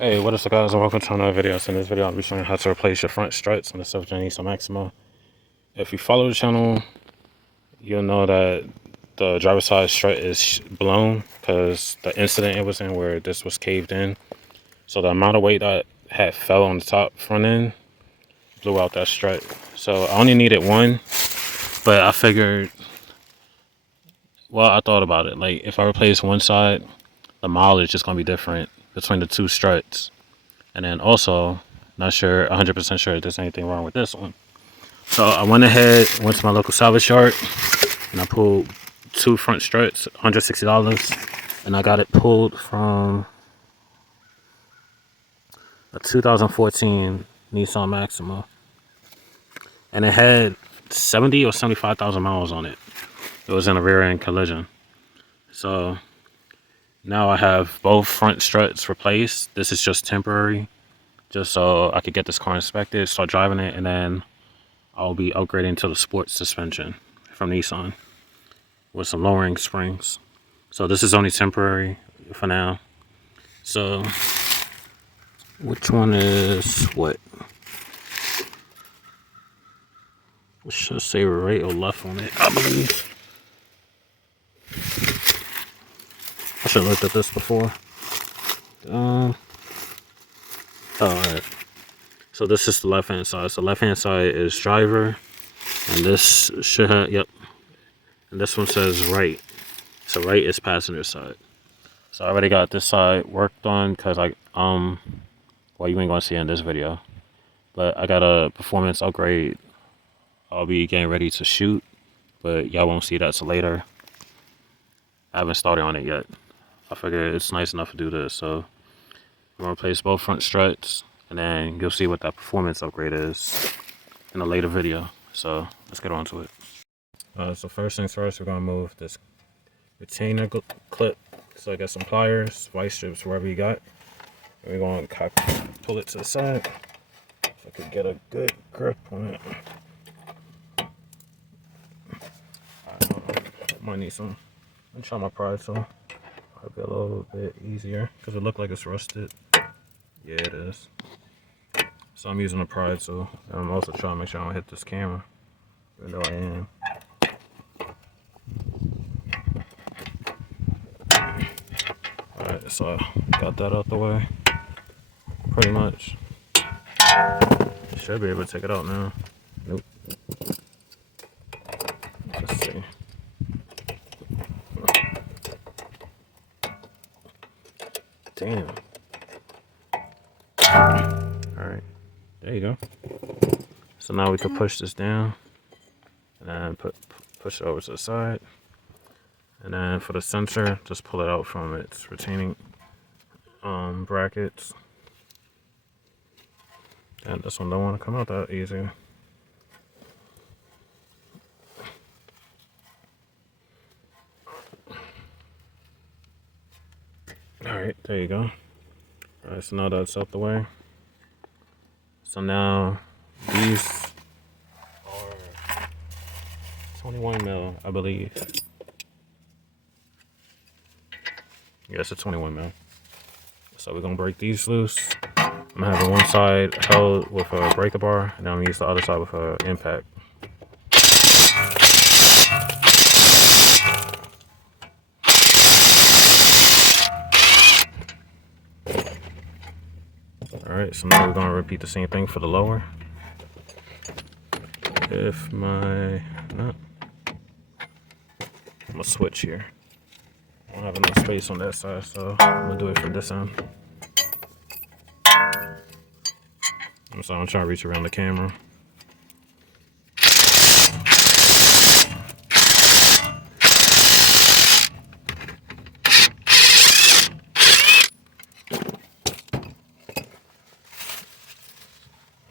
Hey, what is up guys, and welcome to another video. So in this video I'll be showing you how to replace your front struts on the 7th gen Nissan Maxima. If you follow the channel, you'll know that the driver's side strut is blown because the incident it was in where this was caved in. So the amount of weight that had fell on the top front end blew out that strut. So I only needed one, but I figured, well, I thought about it. Like if I replace one side, the mileage is going to be different between the two struts. And then also, not sure, 100% sure if there's anything wrong with this one. So I went ahead, went to my local salvage yard, and I pulled two front struts, $160. And I got it pulled from a 2014 Nissan Maxima. And it had 70 or 75,000 miles on it. It was in a rear end collision. So now I have both front struts replaced. This is just temporary, just so I could get this car inspected, start driving it, and then I'll be upgrading to the sports suspension from Nissan with some lowering springs. So this is only temporary for now. So which one is what? It should say right or left on it, I believe. I should have looked at this before. Oh, alright. So this is the left hand side. So left hand side is driver, and this should have, yep. And this one says right. So right is passenger side. So I already got this side worked on because well, you ain't gonna see it in this video, but I got a performance upgrade. I'll be getting ready to shoot, but y'all won't see that till later. I haven't started on it yet. I figured it's nice enough to do this, so I'm gonna replace both front struts, and then you'll see what that performance upgrade is in a later video. So let's get on to it. So first things first, we're gonna move this retainer clip. So I got some pliers, white strips, wherever you got. And we're gonna pull it to the side. If I could get a good grip on it. Might need some. I'm trying my Pry Tool. Might be a little bit easier because it looked like it's rusted. Yeah, it is. So I'm using a Pry Tool. And I'm also trying to make sure I don't hit this camera, even though I am. Alright, so I got that out the way. Pretty much. Should be able to take it out now. Nope. Let's see. Damn. Alright. There you go. So now we can push this down. And then push it over to the side. And then for the sensor, just pull it out from its retaining brackets. And this one don't want to come out that easy. Alright, there you go. Alright, so now that's out the way. So now these are 21 mil, I believe. Yeah, it's a 21 mil. So we're gonna break these loose. I'm having one side held with a breaker bar, and then I'm gonna use the other side with an impact. Alright, so now we're gonna repeat the same thing for the lower. If my, no, I'm gonna switch here. I don't have enough space on that side, so I'm gonna do it from this end. I'm sorry, I'm trying to reach around the camera.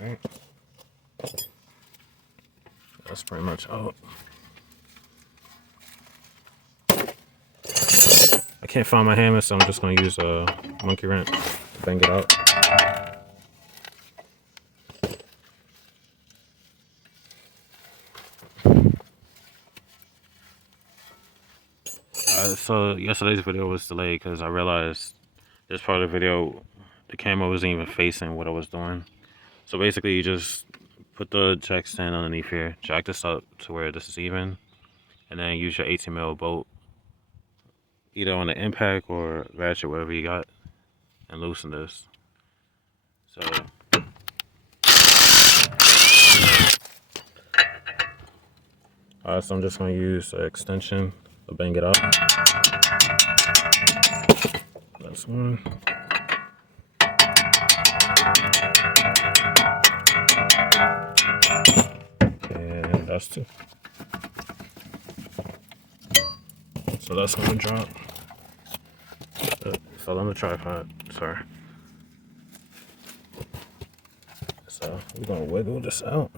Alright. That's pretty much out. I can't find my hammer, so I'm just going to use a monkey wrench to bang it out. So yesterday's video was delayed because I realized this part of the video the camera wasn't even facing what I was doing. So basically, you just put the jack stand underneath here, jack this up to where this is even, and then use your 18mm bolt either on the impact or ratchet, whatever you got, and loosen this. So so I'm just going to use an extension to bang it up. That's one. And that's two. So that's going to drop. Fell on the tripod, sorry. So we're going to wiggle this out.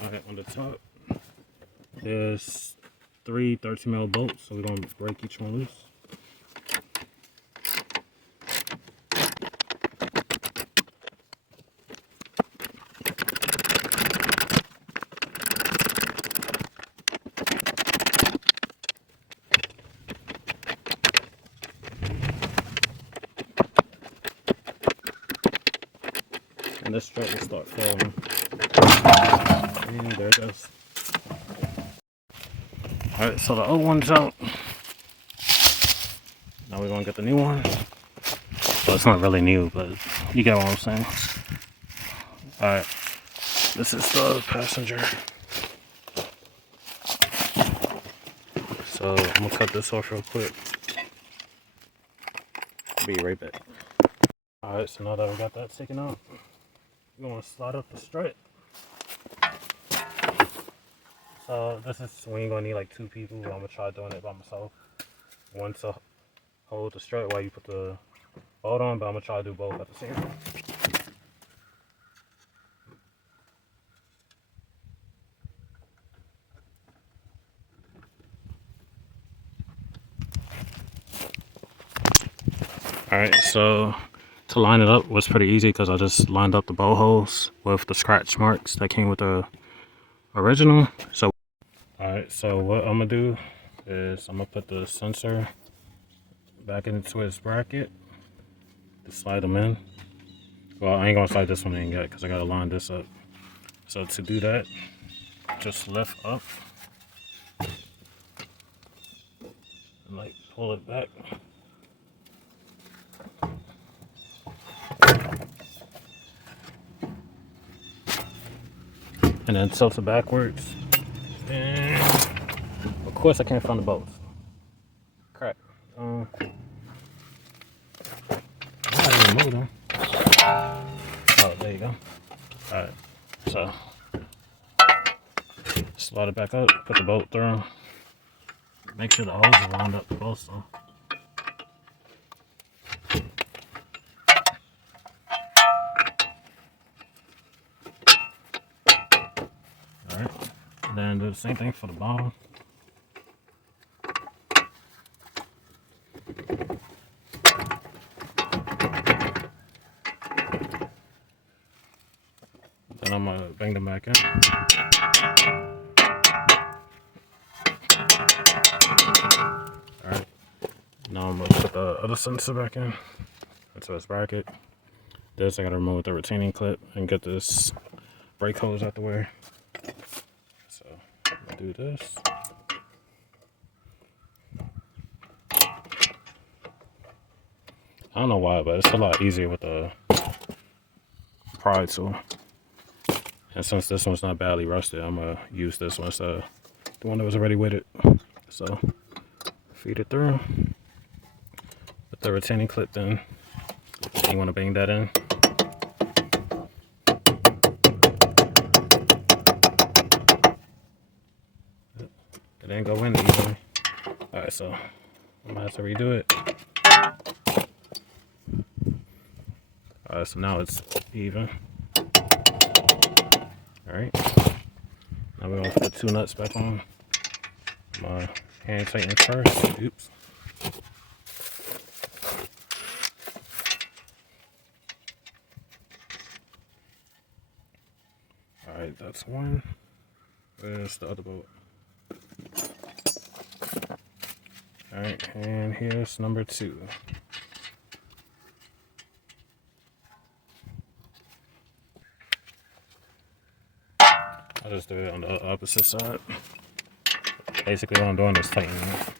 Alright, on the top, there's 3 13mm bolts, so we're going to break each one loose. And this strut will start falling. And there it goes. Alright, so the old one's out. Now we're gonna get the new one. Well, it's not really new, but you get what I'm saying. Alright, this is the passenger. So I'm gonna cut this off real quick. Be right back. Alright, so now that we got that taken out, we're gonna slide up the strut. So this is when you're gonna need like 2 people. I'm gonna try doing it by myself. One to hold the strut while you put the bolt on, but I'm gonna try to do both at the same time. Alright, so to line it up was pretty easy because I just lined up the bolt holes with the scratch marks that came with the original. So alright, so what I'm gonna do is I'm gonna put the sensor back into its bracket to slide them in. Well, I ain't gonna slide this one in yet because I gotta line this up. So to do that, just lift up and like pull it back. And then tilt it backwards. And of course I can't find the bolts. Crap. I didn't move them. Oh, there you go. Alright, so slide it back up, put the bolt through. Make sure the hose are lined up also. Alright, then do the same thing for the bottom. Then I'm gonna bang them back in. Alright, now I'm gonna put the other sensor back in into its bracket. This I gotta remove the retaining clip and get this brake hose out the way. So I'm gonna do this. I don't know why, but it's a lot easier with the Pry Tool. And since this one's not badly rusted, I'm gonna use this one instead of the one that was already with it. So feed it through. With the retaining clip then, you wanna bang that in. It didn't go in easily. Alright, so I'm gonna have to redo it. Alright, so now it's even. Alright. Now we're gonna put the 2 nuts back on. My hand tightening first. Oops. Alright, that's one. Where's the other bolt? Alright, and here's number 2. I just do it on the opposite side. Basically what I'm doing is tightening it.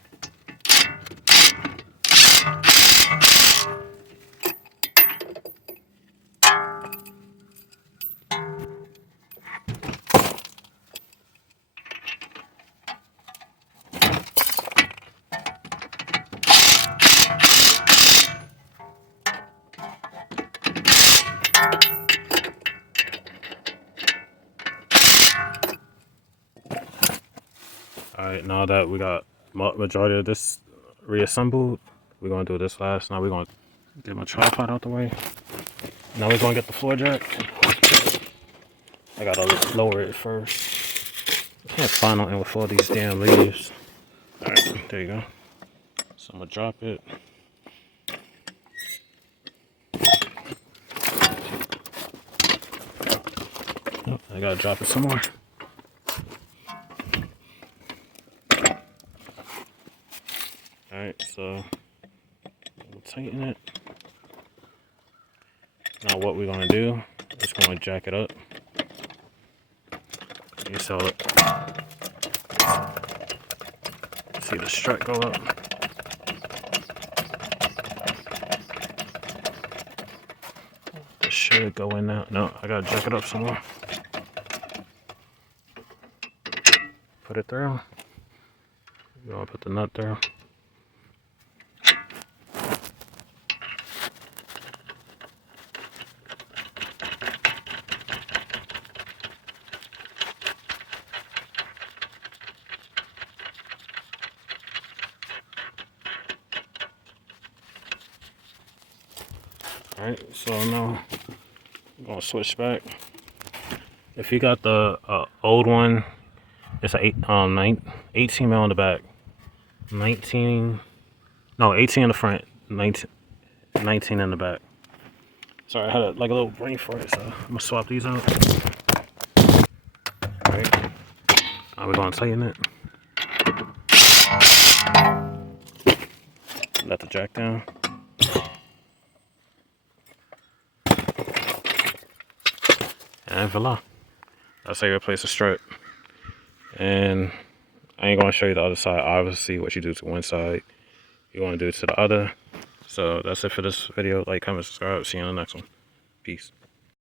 Alright, now that we got majority of this reassembled, we're going to do this last. Now we're going to get my tripod out the way. Now we're going to get the floor jack. I got to lower it first. I can't find nothing with all these damn leaves. Alright, there you go. So I'm going to drop it. Oh, I got to drop it some more. Alright, so we'll tighten it. Now what we're going to do is going to jack it up. You saw it. See the strut go up. This should go in now. No, I got to jack it up some more. Put it through. We're going to put the nut through. Alright, so now I'm going to switch back. If you got the old one, it's a 18 mil in the back. 18 in the front, 19 in the back. Sorry, I had like a little brain for it, so I'm going to swap these out. Alright, now we're going to tighten it. Let the jack down. And voila, that's how you replace a strut. And I ain't gonna show you the other side. Obviously, what you do to one side, you want to do to the other. So that's it for this video. Like, comment, subscribe. See you on the next one. Peace.